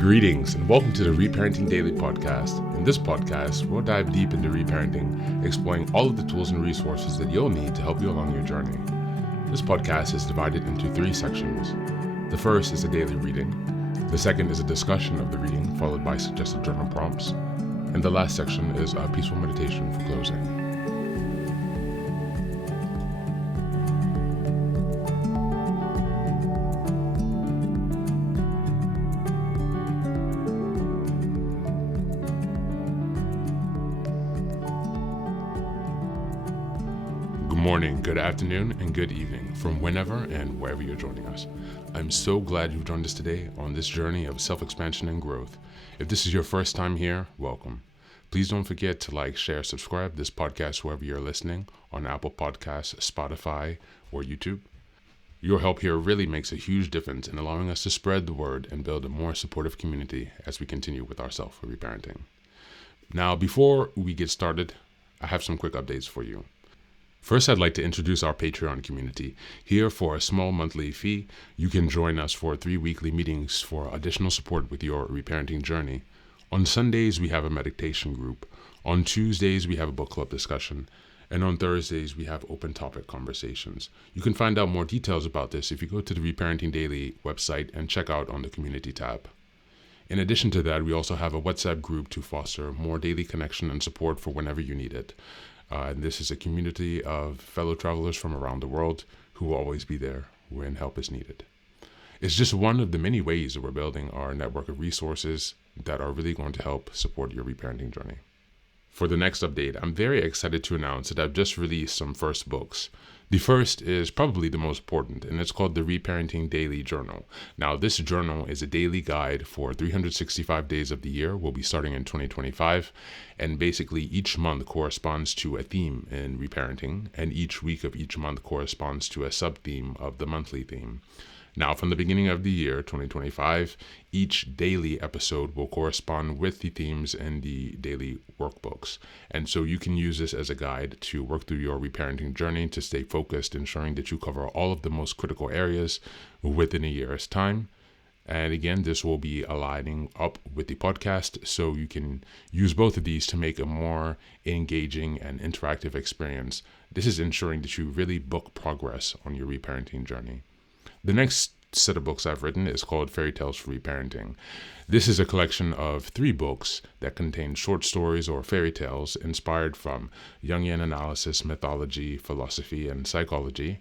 Greetings and welcome to the Reparenting Daily podcast. In this podcast, we'll dive deep into reparenting, exploring all of the tools and resources that you'll need to help you along your journey. This podcast is divided into 3 sections. The first is a daily reading. The second is a discussion of the reading, followed by suggested journal prompts. And the last section is a peaceful meditation for closing. Good morning, good afternoon, and good evening from whenever and wherever you're joining us. I'm so glad you've joined us today on this journey of self-expansion and growth. If this is your first time here, welcome. Please don't forget to like, share, subscribe this podcast wherever you're listening, on Apple Podcasts, Spotify, or YouTube. Your help here really makes a huge difference in allowing us to spread the word and build a more supportive community as we continue with our self-reparenting. Now, before we get started, I have some quick updates for you. First, I'd like to introduce our Patreon community. Here, for a small monthly fee, you can join us for 3 weekly meetings for additional support with your reparenting journey. On Sundays, we have a meditation group. On Tuesdays, we have a book club discussion. And on Thursdays, we have open topic conversations. You can find out more details about this if you go to the Reparenting Daily website and check out on the community tab. In addition to that, we also have a WhatsApp group to foster more daily connection and support for whenever you need it. And this is a community of fellow travelers from around the world who will always be there when help is needed. It's just one of the many ways that we're building our network of resources that are really going to help support your reparenting journey. For the next update, I'm very excited to announce that I've just released some first books. The first is probably the most important, and it's called the Reparenting Daily Journal. Now, this journal is a daily guide for 365 days of the year. We'll be starting in 2025, and basically each month corresponds to a theme in reparenting, and each week of each month corresponds to a sub-theme of the monthly theme. Now, from the beginning of the year, 2025, each daily episode will correspond with the themes in the daily workbooks. And so you can use this as a guide to work through your reparenting journey to stay focused, ensuring that you cover all of the most critical areas within a year's time. And again, this will be aligning up with the podcast, so you can use both of these to make a more engaging and interactive experience. This is ensuring that you really book progress on your reparenting journey. The next set of books I've written is called Fairy Tales for Reparenting. This is a collection of 3 books that contain short stories or fairy tales inspired from Jungian analysis, mythology, philosophy, and psychology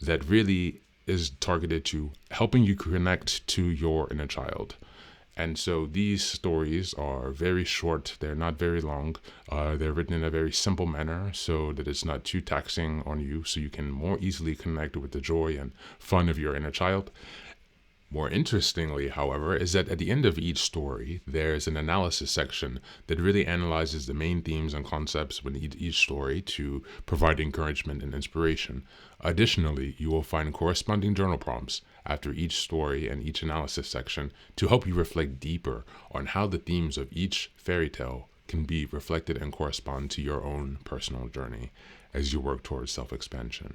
that really is targeted to helping you connect to your inner child. And so these stories are very short. They're not very long. They're written in a very simple manner so that it's not too taxing on you, so you can more easily connect with the joy and fun of your inner child. More interestingly, however, is that at the end of each story, there's an analysis section that really analyzes the main themes and concepts within each story to provide encouragement and inspiration. Additionally, you will find corresponding journal prompts after each story and each analysis section to help you reflect deeper on how the themes of each fairy tale can be reflected and correspond to your own personal journey as you work towards self-expansion.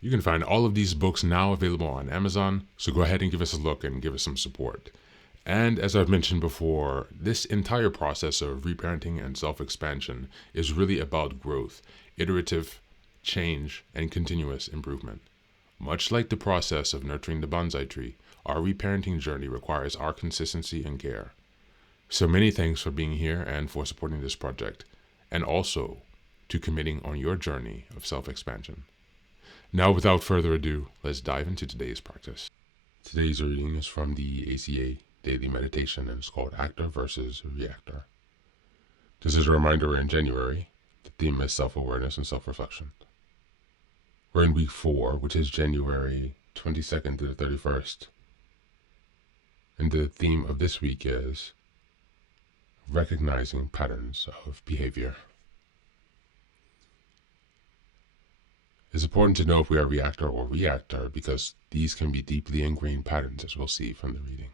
You can find all of these books now available on Amazon, so go ahead and give us a look and give us some support. And as I've mentioned before, this entire process of reparenting and self-expansion is really about growth, iterative change, and continuous improvement. Much like the process of nurturing the bonsai tree, our reparenting journey requires our consistency and care. So many thanks for being here and for supporting this project, and also to committing on your journey of self-expansion. Now, without further ado, let's dive into today's practice. Today's reading is from the ACA Daily Meditation, and it's called Actor versus Reactor. Just as a reminder, we're in January. The theme is self-awareness and self-reflection. We're in week 4, which is January 22nd to the 31st. And the theme of this week is recognizing patterns of behavior. It's important to know if we are reactor or reactor because these can be deeply ingrained patterns, as we'll see from the reading.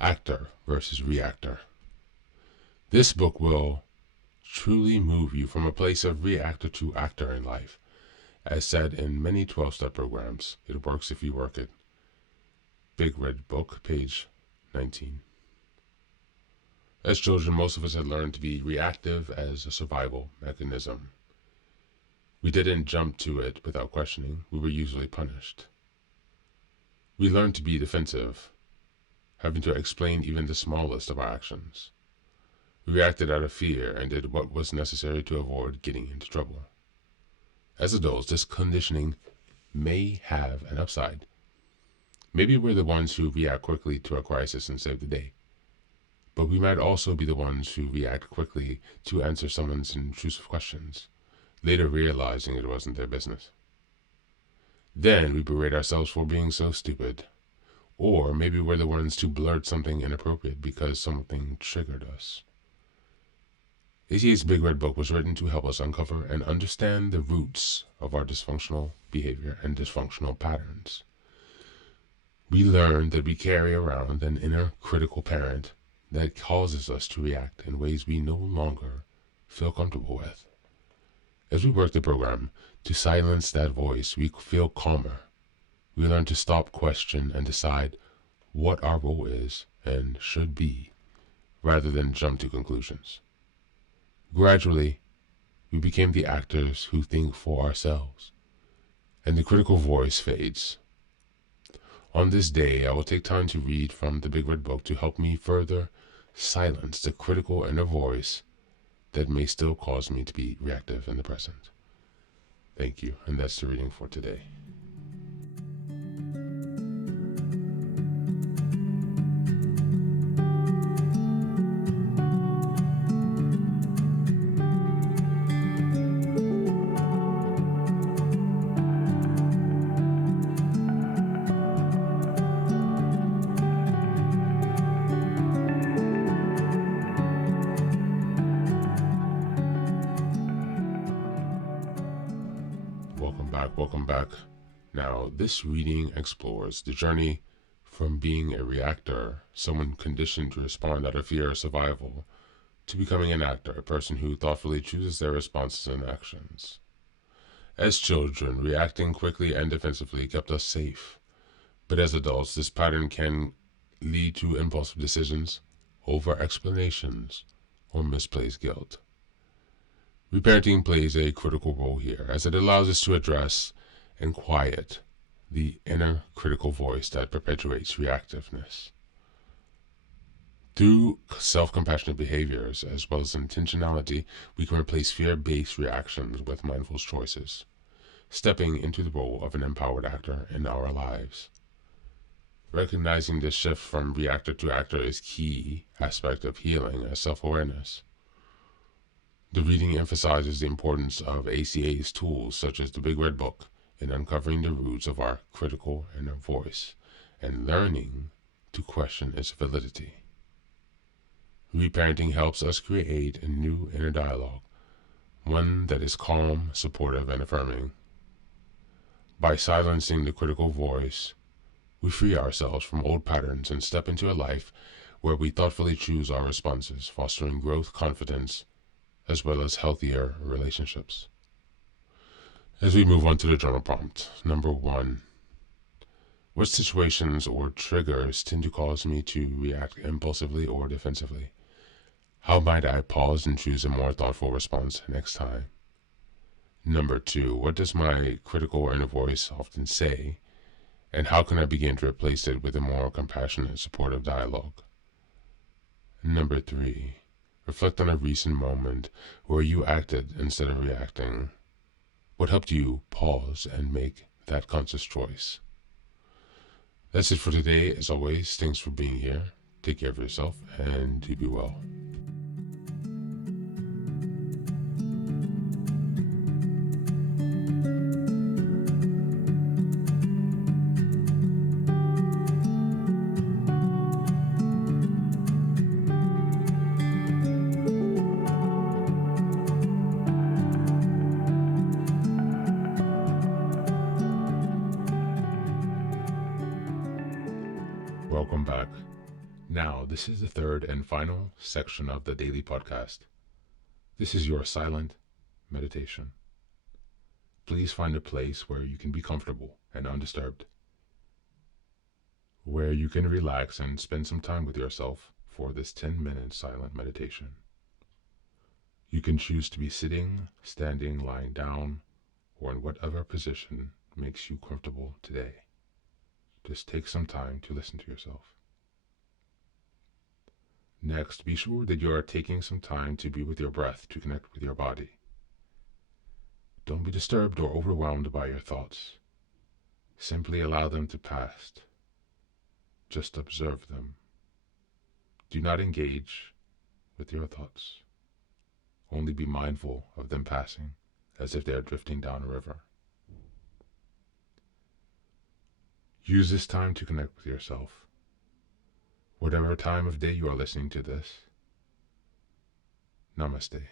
Actor versus reactor. This book will truly move you from a place of reactor to actor in life. As said in many 12-step programs, it works if you work it. Big Red Book, page 19. As children, most of us had learned to be reactive as a survival mechanism. We didn't jump to it without questioning. We were usually punished. We learned to be defensive, having to explain even the smallest of our actions. We reacted out of fear and did what was necessary to avoid getting into trouble. As adults, this conditioning may have an upside. Maybe we're the ones who react quickly to a crisis and save the day. But we might also be the ones who react quickly to answer someone's intrusive questions, later realizing it wasn't their business. Then we berate ourselves for being so stupid. Or maybe we're the ones who blurt something inappropriate because something triggered us. ACA's Big Red Book was written to help us uncover and understand the roots of our dysfunctional behavior and dysfunctional patterns. We learned that we carry around an inner critical parent that causes us to react in ways we no longer feel comfortable with. As we work the program to silence that voice, we feel calmer. We learn to stop, question, and decide what our role is and should be, rather than jump to conclusions. Gradually, we became the actors who think for ourselves, and the critical voice fades. On this day, I will take time to read from the Big Red Book to help me further silence the critical inner voice that may still cause me to be reactive in the present. Thank you, and that's the reading for today. Welcome back. Now, this reading explores the journey from being a reactor, someone conditioned to respond out of fear or survival, to becoming an actor, a person who thoughtfully chooses their responses and actions. As children, reacting quickly and defensively kept us safe. But as adults, this pattern can lead to impulsive decisions, over-explanations, or misplaced guilt. Reparenting plays a critical role here, as it allows us to address and quiet the inner critical voice that perpetuates reactiveness. Through self-compassionate behaviors, as well as intentionality, we can replace fear-based reactions with mindful choices, stepping into the role of an empowered actor in our lives. Recognizing this shift from reactor to actor is a key aspect of healing as self-awareness. The reading emphasizes the importance of ACA's tools, such as the Big Red Book, in uncovering the roots of our critical inner voice and learning to question its validity. Reparenting helps us create a new inner dialogue, one that is calm, supportive, and affirming. By silencing the critical voice, we free ourselves from old patterns and step into a life where we thoughtfully choose our responses, fostering growth, confidence, as well as healthier relationships. As we move on to the journal prompt, number 1. What situations or triggers tend to cause me to react impulsively or defensively? How might I pause and choose a more thoughtful response next time? Number 2. What does my critical inner voice often say, and how can I begin to replace it with a more compassionate, supportive dialogue? Number 3. Reflect on a recent moment where you acted instead of reacting. What helped you pause and make that conscious choice? That's it for today. As always, thanks for being here. Take care of yourself and do be well. Welcome back. Now, this is the third and final section of the daily podcast. This is your silent meditation. Please find a place where you can be comfortable and undisturbed. where you can relax and spend some time with yourself for this 10-minute silent meditation. You can choose to be sitting, standing, lying down, or in whatever position makes you comfortable today. Just take some time to listen to yourself. Next, be sure that you are taking some time to be with your breath to connect with your body. Don't be disturbed or overwhelmed by your thoughts. Simply allow them to pass. Just observe them. Do not engage with your thoughts. Only be mindful of them passing, as if they are drifting down a river. Use this time to connect with yourself. Whatever time of day you are listening to this, Namaste.